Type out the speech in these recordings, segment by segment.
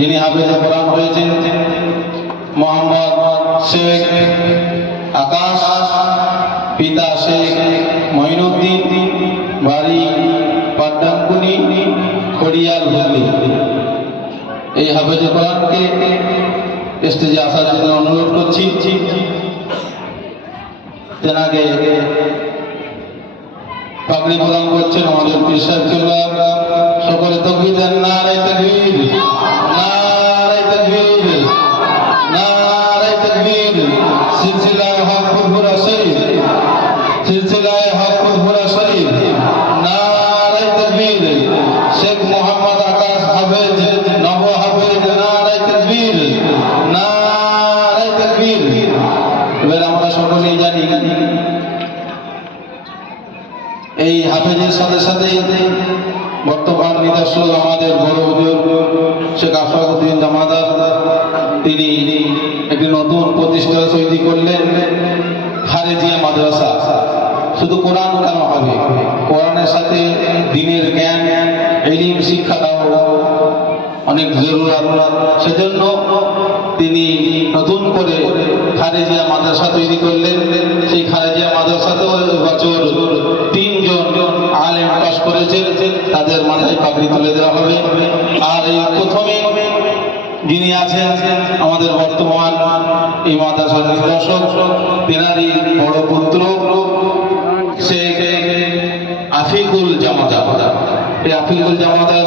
যিনি হাফেজে কোরআন হয়েছেন মোহাম্মদ শেখ আকাশ, পিতা শেখ মঈনুদ্দিন, বাড়ি পাড্ডামকুনি, খড়িয়াল, হুগলি। এই হাফেজে কোরআনকে স্টেজে আসার জন্য অনুরোধ করছি। তেনাকে পাগড়ি প্রদান করছেন আমাদের পীর সাহেব কেবলা। সকলে তাকবীর দেন, নারে তাকবীর, নারে তাকবীর, নারে তাকবীর। সিলসিলায়ে হক ফুরফুরা শরীফ, সিলসিলায়ে হক ফুরফুরা শরীফ, নারে তাকবীর। শেখ মোহাম্মদ আকাশ হাফেজ, নব হাফেজ, নারে তাকবীর, নারে তাকবীর। এবার আমরা সকলেই জানি এই হাফেজের সাথে সাথে বর্তমান নিদর্শন আমাদের বড় হুজুর শেখ আশরাফুদ্দিন জামাদার, তিনি একটি নতুন প্রতিষ্ঠান তৈরি করলেন, খারেজিয়া মাদ্রাসা। শুধু কোরআন কেন হবে, কোরআনের সাথে দ্বীনের জ্ঞান, ইলম শিক্ষাটাও অনেক জরুরত। সেজন্য তিনি নতুন করে খারেজিয়া মাদ্রাসা তৈরি করলেন। সেই খারেজিয়া মাদ্রাসাতেও বছর 3 জন আলেম পাস করেছেন, তাদের মাথায় পাগড়ি তুলে দেওয়া হবে। আর এই প্রথমে যিনি আছেন আমাদের বর্তমান এই মাদ্রাসার নির্দেশক, তেনারই বড় পুত্র শেখ আফিকুল জামাদার। এই আফিকুল জামাদার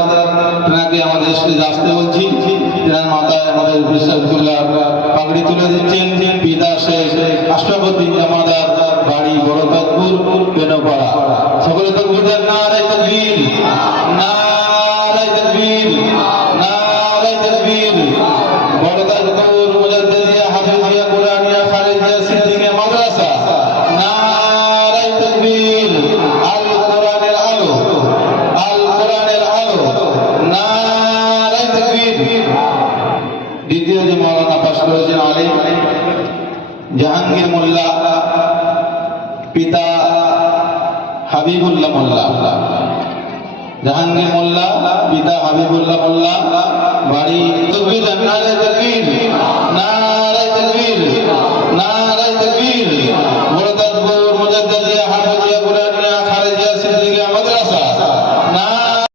তেনাকে আমাদের স্টেজে আসতে বলছি। তেনার মাথায় আমাদের বিশ্ববিদ্যালয় পাগড়ি তুলে দিচ্ছেন পিতা শেখ আশরাফুদ্দিন জামাদার, বাড়ি বড়কাতপুর, বেনপাড়া। সকলে তাকবীর দেন, নারে তাকবীর, নারে তাকবীর, নারে তাকবীর। বড়কাতপুর মুজাদ্দিদিয়া হাফেজিয়া কুরআনিয়া খারেজিয়া সিদ্দিকিয়া মাদ্রাসা, নারে তাকবীর। আল কোরআনের আলো, আল কোরআনের আলো, নারে তাকবীর। দ্বিতীয় যে মাওলানা পাশ করেছেন আলেম জাহাঙ্গীর মোল্লা, পিতা হাবিবুল্লাহ মোল্লা, জাহাঙ্গীর মোল্লা, পিতা হাবিবুল্লাহ মোল্লা, বাড়ি তাকবীর, নারে তাকবীর, নারে তাকবীর, নারে তাকবীর।